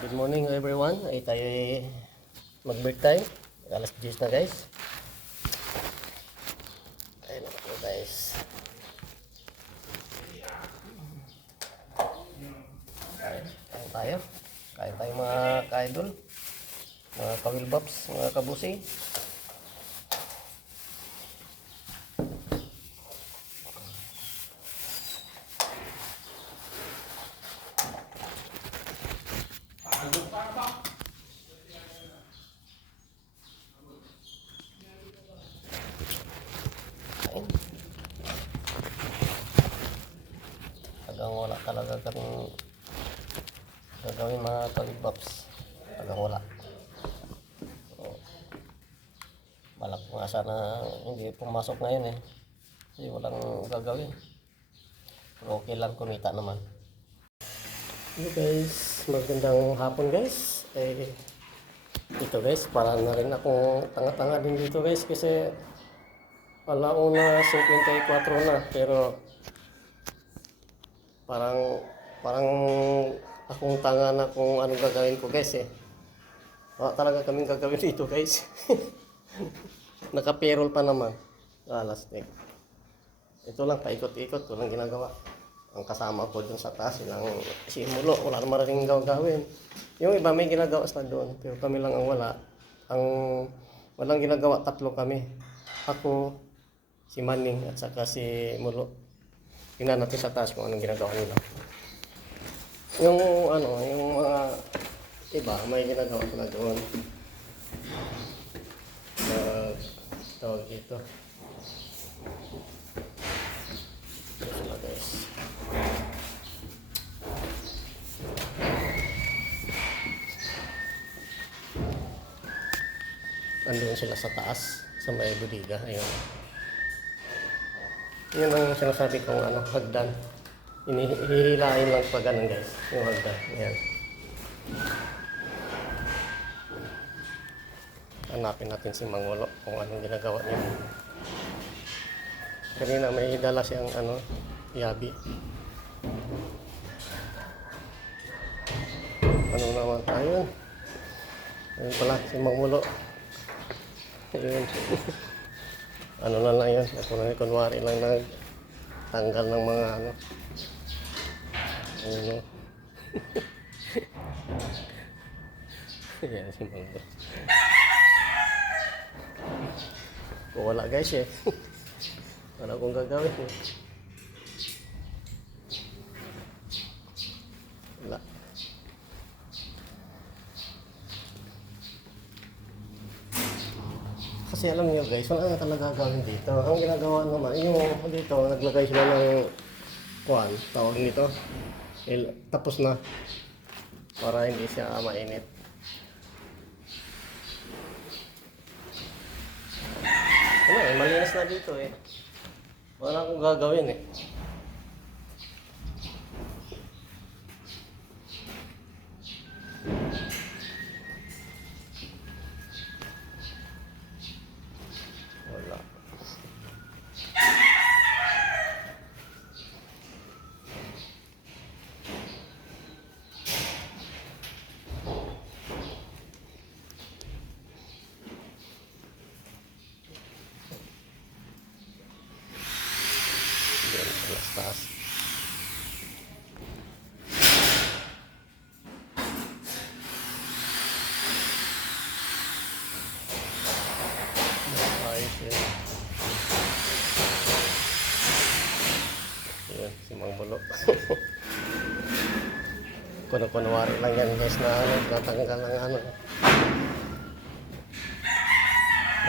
Good morning everyone. Ay tayo mag-break time. Alas 10 na guys. Ayun na po guys. Kain tayo. Kain tayo mga ka-idol. Mga ka-wilbops, mga kabusi. Kain. Tagang wala talaga kaming gagawin mga ka-wilbops. Tagang wala. Balak nga sana hindi pumasok ngayon eh. Kasi walang gagawin. Pero okay lang, kumita naman. Hello guys, magandang hapon guys. Ito guys, para na rin akong tanga-tanga din dito guys. Kasi alauna 54 na. Pero parang akong tanga na kung anong gagawin ko guys eh. Wala talaga kaming gagawin dito guys. Naka-payroll pa naman. Last week. Ito lang, paikot-ikot ko lang ginagawa. Ang kasama ko dun sa taas, si Mulo, wala naman rin gawin. Yung iba may ginagawa sa doon, pero kami lang ang wala. Ang walang ginagawa, tatlo kami. Ako, si Manning, at saka si Mulo. Tingnan natin sa taas kung anong ginagawa nila. Yung mga iba, may ginagawa sila doon. Tawag ito. Ito sila guys. Andun sila sa taas, sa may budiga. Ayun. Yun ang sinasabi kong hagdan. Hihilain lang pa ganun guys, yung hagdan. Ayan. Hanapin natin si Mangulo kung anong ginagawa niya. Kanina may dala siyang yabi. Ano naman tayo? Ayun pala si Mangulo. Ayun. Ano na lang yun. Ako na kunwari lang nagtanggal ng mga Ayun. Ayan si Mangulo. Wala guys eh. Wala akong gagawin eh. Wala. Kasi alam niyo guys, wala na talaga gagawin dito. Ang ginagawa naman, yung dito, naglagay sila ng tawag nito. Tapos na. Para hindi siya mainit. Malinis na dito eh. Wala akong gagawin eh. Wala. Taas. Ayos yun. Ayan, si Mang Bulo. Kunwari lang yan guys na natanggal ng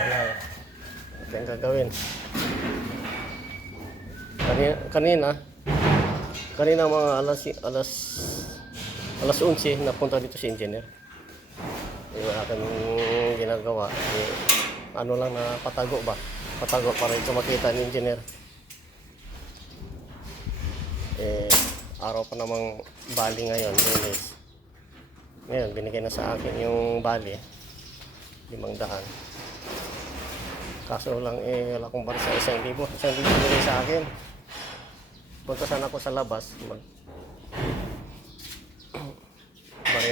Wala. Ito yung gagawin. Kanina mga alas 11 napunta dito si engineer. Wala kaming ginagawa. Lang na patago ba? Patago para ito makita ni engineer. Araw pa namang bali ngayon, Lunes. Ngayon, binigay na sa akin yung bali. 500. Kaso lang wala akong para sa 1,000. 1,000 binigay sa akin. Punta sana ako sa labas.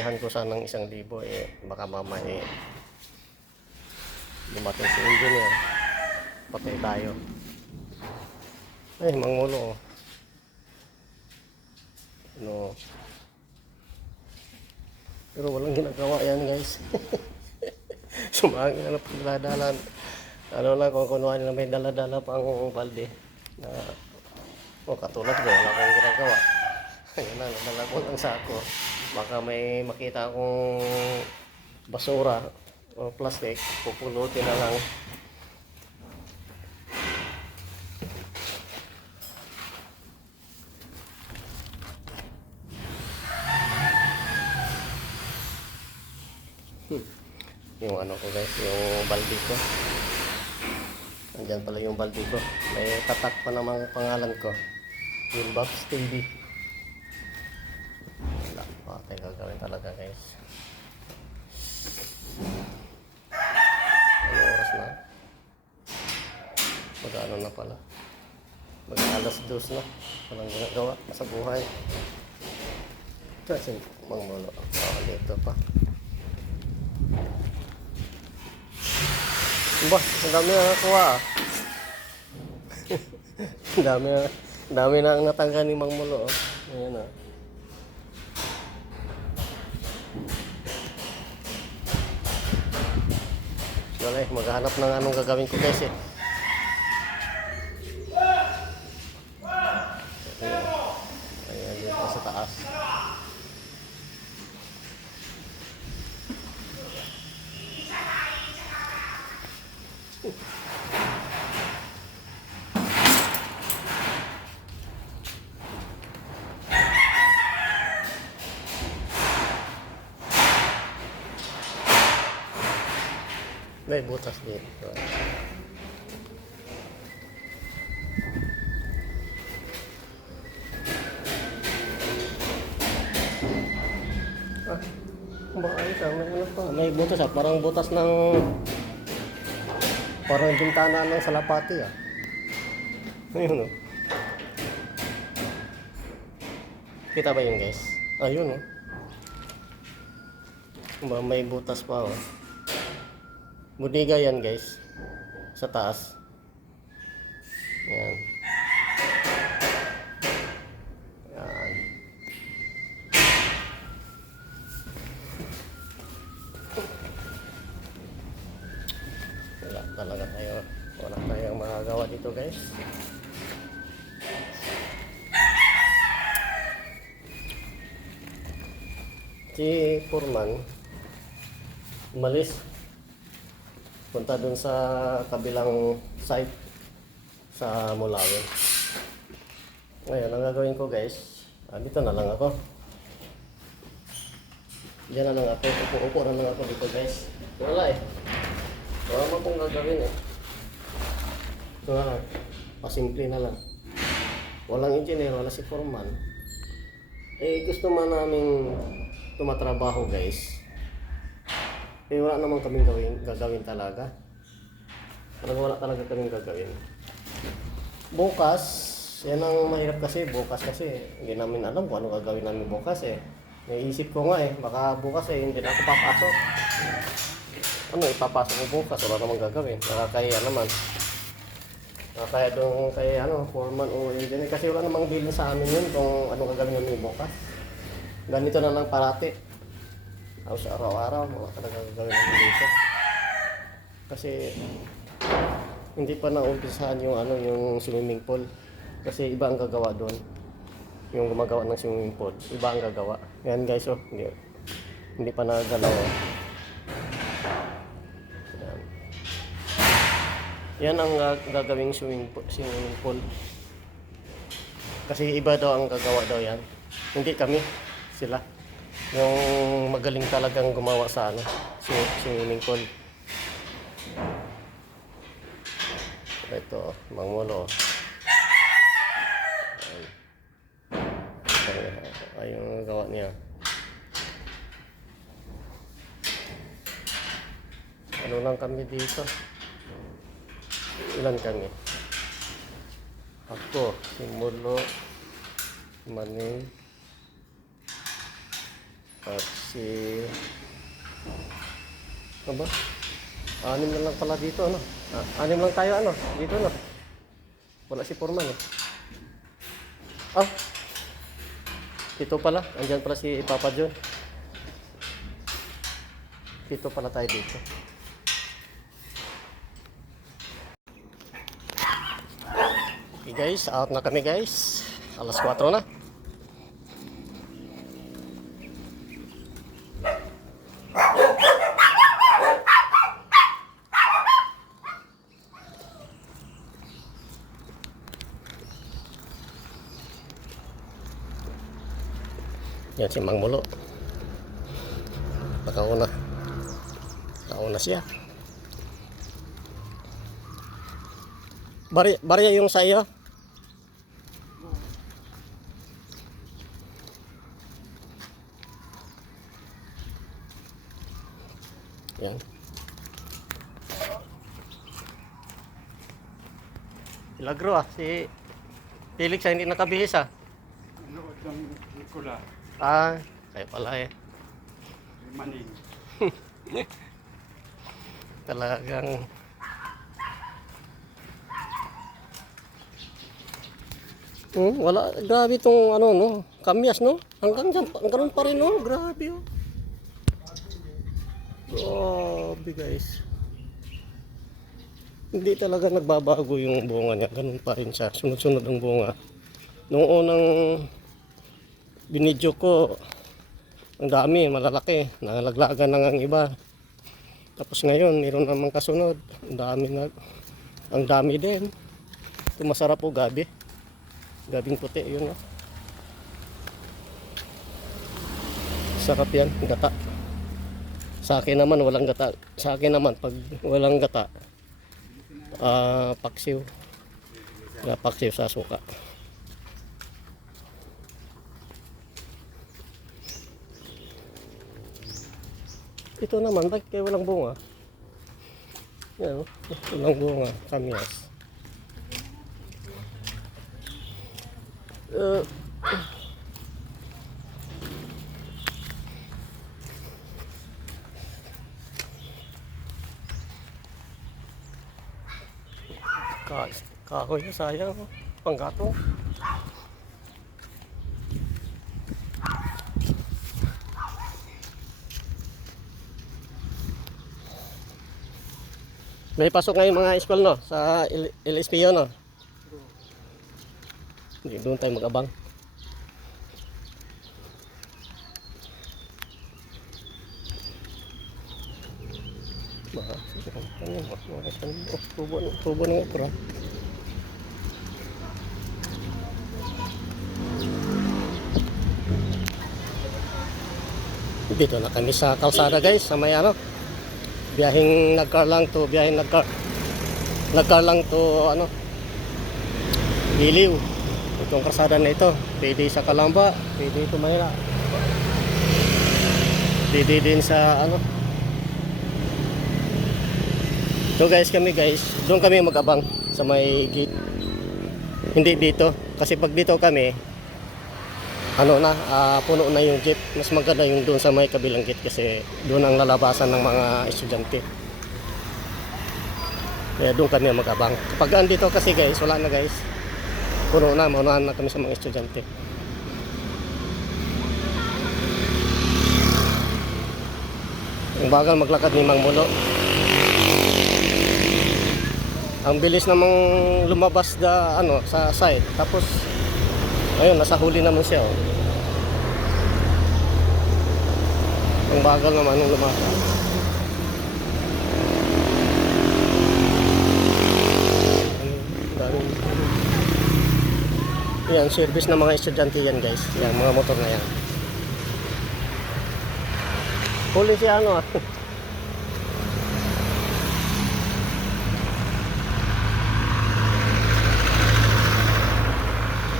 Binayahan ko sana ng 1,000 eh. Baka mamaya eh. Dumating si engineer. Patay tayo. Ay, mangulo. No. Pero walang ginagawa yan guys. Sumangin na lang pagdadalan. Ano lang kung kunuhan nila may dala-dala pang balde. Na, katulad ko, wala akong ginagawa. Ayun na, nadala ko ng sako. Baka may makita akong basura o plastic, pupulutin na lang. Yung ano ko guys, yung balde ko. Andyan pala yung balde ko. May tatak pa naman ang pangalan ko. Yung Bob's TV. Wala pa tayo gagawin talaga guys. Ano oras na? Mag-ano na pala. Mag-2:00 na. Walang ginagawa sa buhay. Kasi mangmulo. Dito pa. Ba, ang dami na nakuha ah. dami na ang natangga ni Mang Mulo oh. Ayan ah. Wala eh, maghahanap ng anong gagawin ko guys eh. Ayan, dito sa taas. May butas dito. Bakit may ano pa? May butas ah. Parang butas ng parang bintana ng salapati ah. Ayun oh. Kita ba yun guys? Ayun oh. May butas pa oh. Budiga yan guys. Sa taas. Yan. Yan. Wala talaga tayo. Wala tayong magagawa dito guys. Si Foreman umalis. Punta dun sa kabilang site sa Mulawin. Ngayon, ang gagawin ko guys, dito na lang ako. Diyan na lang ako. Upo na lang ako dito guys. Wala eh. Wala mo kong gagawin eh. Wala. Pasimple na lang. Walang engineer, wala si Foreman. Eh, gusto man namin tumatrabaho guys. Eh, wala naman kaming gagawin talaga. Wala talaga kaming gagawin. Bukas, yan ang mahirap kasi. Bukas kasi, hindi namin alam kung ano gagawin namin bukas eh. Naisip ko nga eh, baka bukas eh, hindi na ako papasok. Ano, ipapasok ko bukas, wala namang gagawin. Nakakaya naman. Nakakaya doon kay Foreman o engineer. Kasi wala namang deal sa amin yun kung ano gagawin namin bukas. Ganito na lang parati. Sa araw-araw, wala talaga gagawin namin dito. Kasi hindi pa naumpisahan yung swimming pool. Kasi iba ang gagawa doon. Yung gumagawa ng swimming pool, iba ang gagawa. Yan guys, oh, hindi pa nagalaw. Yan ang gagawing swimming pool. Kasi iba daw ang gagawa daw yan. Hindi kami, sila. Yung magaling talagang gumawa sa swimming pool. Ito, Mang Mulo. Ay, yung gawa niya. Ano lang kami dito? Ilan kami? Ako, si Mulo, Maning, at Si... Ano ba? Anim na lang pala dito, ano? Anim lang tayo, ano? Dito, ano? Wala si Foreman, eh. Ah! Dito pala. Andyan pala si Papa John. Dito pala tayo dito. Okay guys, out na kami guys. Alas 4 na. Yan si Mang Mulo. Nakauna. Nakauna siya. Barya yung sa iyo. Yan. Milagro si Felix hindi nakabihis Nood ng Nicola, Kaya pala eh. Maning. Talagang wala, grabe itong ano no, kamyas no. Hanggang dyan, hanggang pa rin no, grabe oh. Grabe guys. Hindi talaga nagbabago yung bunga niya, ganun pa rin siya, sunod-sunod ang bunga. Noong unang binidyo ko, ang dami, malalaki, nalaglagan na ang iba. Tapos ngayon, meron namang kasunod, ang dami din. Ito masarap po, gabi. Gabing puti, yun. Sarap yan, gata. Sa akin naman, walang gata. Sa akin naman, pag walang gata, paksiw. Paksiw sa suka. Ito naman, bakit kayo walang bunga? Yan, walang bunga, kamyas. Kahoy na sayang, panggatong. May pasok ngayon mga school no sa LSPO no. Hindi doon tayo mag-abang. Tubo ng okra. Dito na kami sa kalsada guys, sa may ano, biyaheng nagcar lang to Biliw. Itong kalsada na ito, pwede sa Kalamba, pwede ito Mayra, pwede din sa ano. So guys, doon kami mag-abang sa may gate. Hindi dito, kasi pag dito kami, puno na yung jeep. Mas maganda yung doon sa may kabilang gate kasi doon ang lalabasan ng mga estudyante. Kaya doon kami mag-abang. Kapag andito kasi guys, wala na guys. Puno na, maunahan na kami sa mga estudyante. Ang bagal maglakad ni Mang Mulo. Ang bilis namang lumabas sa side. Tapos ayun, nasa huli naman siya oh. Ang bagal naman nung lumakas. Yan, service ng mga estudyante yan guys. Yan, mga motor na yan. Huli siya ano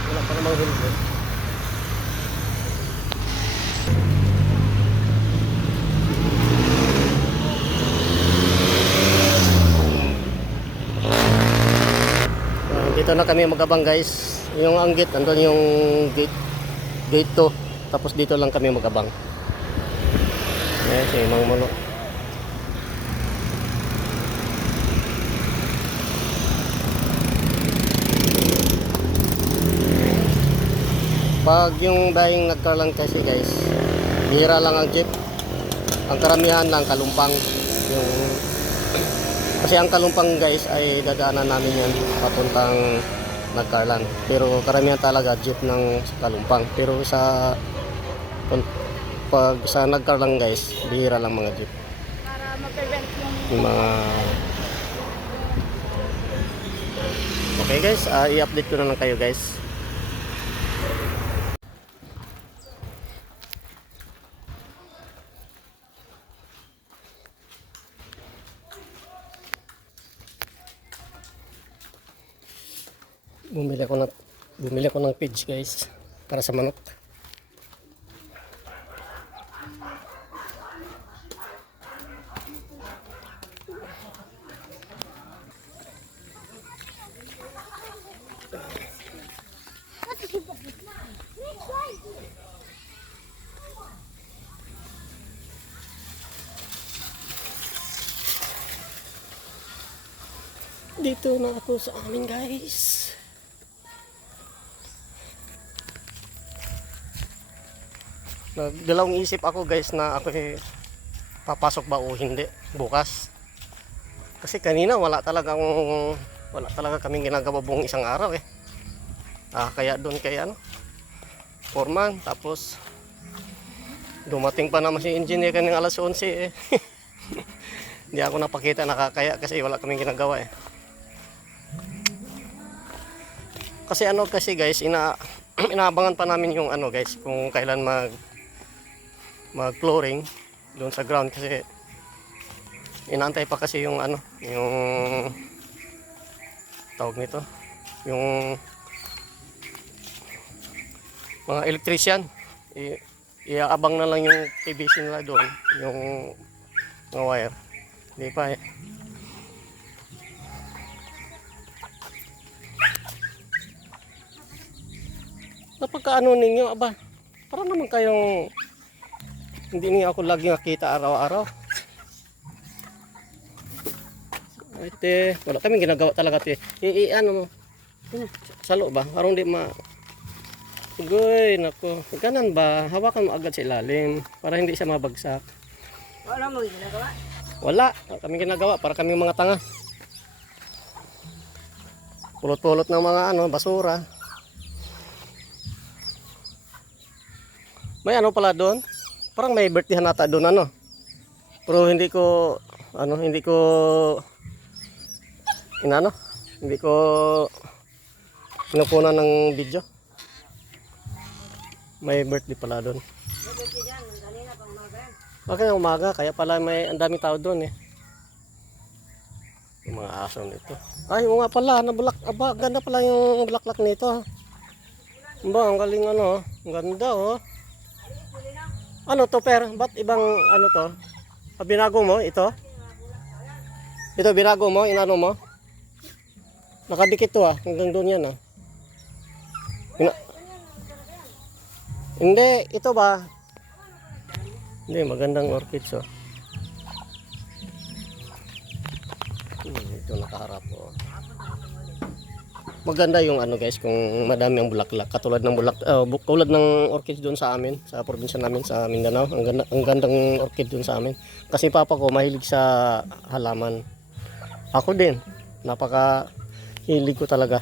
wala pa namang helmet. Dito na kami mag-abang guys. Yung ang gate, andun yung gate 2. Tapos dito lang kami mag-abang. Si Mang Mulo. Pag yung dahing nagkarlan kasi guys, bihira lang ang jeep. Ang karamihan lang kalumpang. Yung kasi ang kalumpang guys ay dadaanan namin yan papuntang nagkarlan. Pero karamihan talaga jeep ng kalumpang. Pero sa pag sa nagkarlan guys, bihira lang mga jeep. Para mag-prevent Yung mga okay guys, i-update ko na lang kayo guys. Bumili ako ng page guys para sa manok. Dito na ako sa amin guys. Nagdalawang isip ako guys na ako papasok ba o hindi bukas. Kasi kanina wala talaga kaming ginagawa buong isang araw eh. Kaya doon kay foreman, tapos dumating pa naman si engineer kaning alas 11 eh. Hindi ako napakita nakakaya kasi wala kaming ginagawa eh. Kasi guys, inaabangan pa namin yung guys kung kailan mag-flooring doon sa ground kasi inaantay pa kasi yung yung tawag nito, yung mga electrician. Iaabang na lang yung PVC nila doon, yung mga wire. Hindi pa eh. Napagkaano ninyo, aba, para naman kayong hindi niyo ako lagi nakita araw-araw. Ite, wala kaming ginagawa talaga ito. Ano mo, sa loob ba? Parang di Ugoy, nako. Ganon ba? Hawakan mo agad sa ilalim para hindi siya mabagsak. Wala mo ginagawa? Wala kaming ginagawa para kaming mga tanga. Pulot-pulot ng mga basura. May pala doon? Parang may birthday nata doon Pero hindi ko hindi ko pinupunan ng video. May birthday pala doon. Okay, umaga kaya pala may ang daming tao doon eh. Yung mga aso nito. Ay, nga pala, aba, ganda pala yung bulaklak nito. Ba, ang galing ang ganda Ano to ba't ibang to? Binago mo ito? Ito binago mo, inano mo? Nakadikit to hanggang doon yan Hindi, ito ba? Hindi, magandang orchids Ito nakaharap Maganda yung guys kung madami ang bulaklak katulad ng tulad ng orchids doon sa amin sa probinsya namin sa Mindanao. Ang gandang orchid doon sa amin kasi papa ko mahilig sa halaman. Ako din, napaka hilig ko talaga.